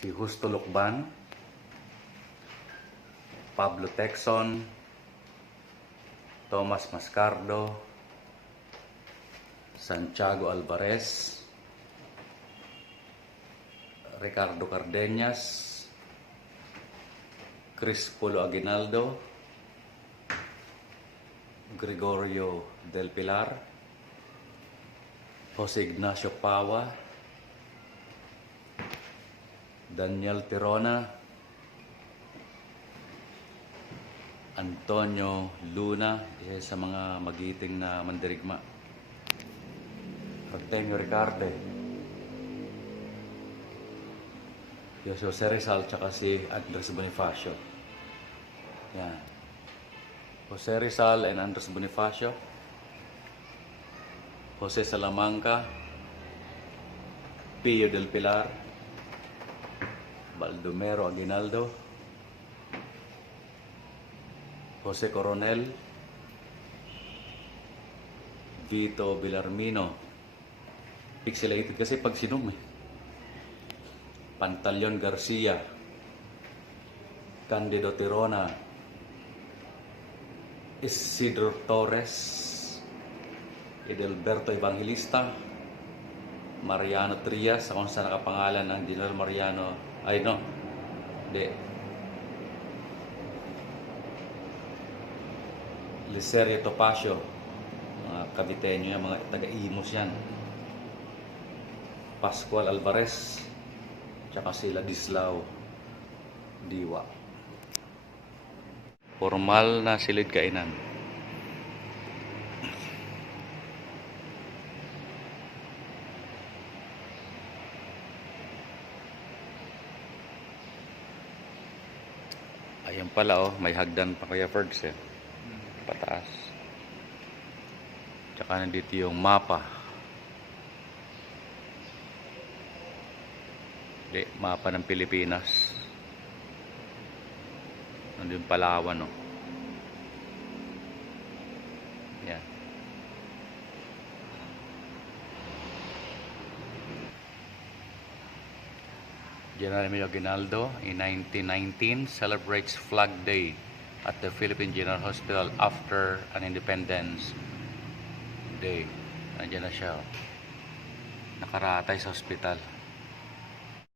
si Justo Lucban, Pablo Texon, Thomas Mascardo, Santiago Alvarez, Ricardo Cardenas, Chris Polo Aguinaldo, Gregorio Del Pilar, Jose Ignacio Pawa, Daniel Tirona, Antonio Luna, isa sa mga magiting na mandirigma, Artemio Ricarte, Jose Rizal, tsaka si Andres Bonifacio. Yan. Jose Rizal and Andres Bonifacio, Jose Salamanca, Pio Del Pilar, Baldomero Aguinaldo, Jose Coronel, Vito Villarmino. Pixelated kasi pag sinum eh. Pantaleon Garcia, Candido Tirona, Isidro Torres, Edelberto Evangelista, Mariano Trias, kung saan nakapangalan ng General Mariano, ay no, de Licerio Topacio, mga Caviteño yan, mga taga-Imos yan, Pascual Alvarez, tsaka si Ladislao Diwa. Formal na silid kainan. Ayan pala oh, may hagdan pa kaya Ferds eh. Pataas. Tsaka nandito yung mapa. Mapa ng Pilipinas. Nandun yung Palawan oh. Yan. General Emilio Aguinaldo in 1919 celebrates Flag Day at the Philippine General Hospital after an Independence Day. Nandiyan na siya oh. Nakaratay sa hospital.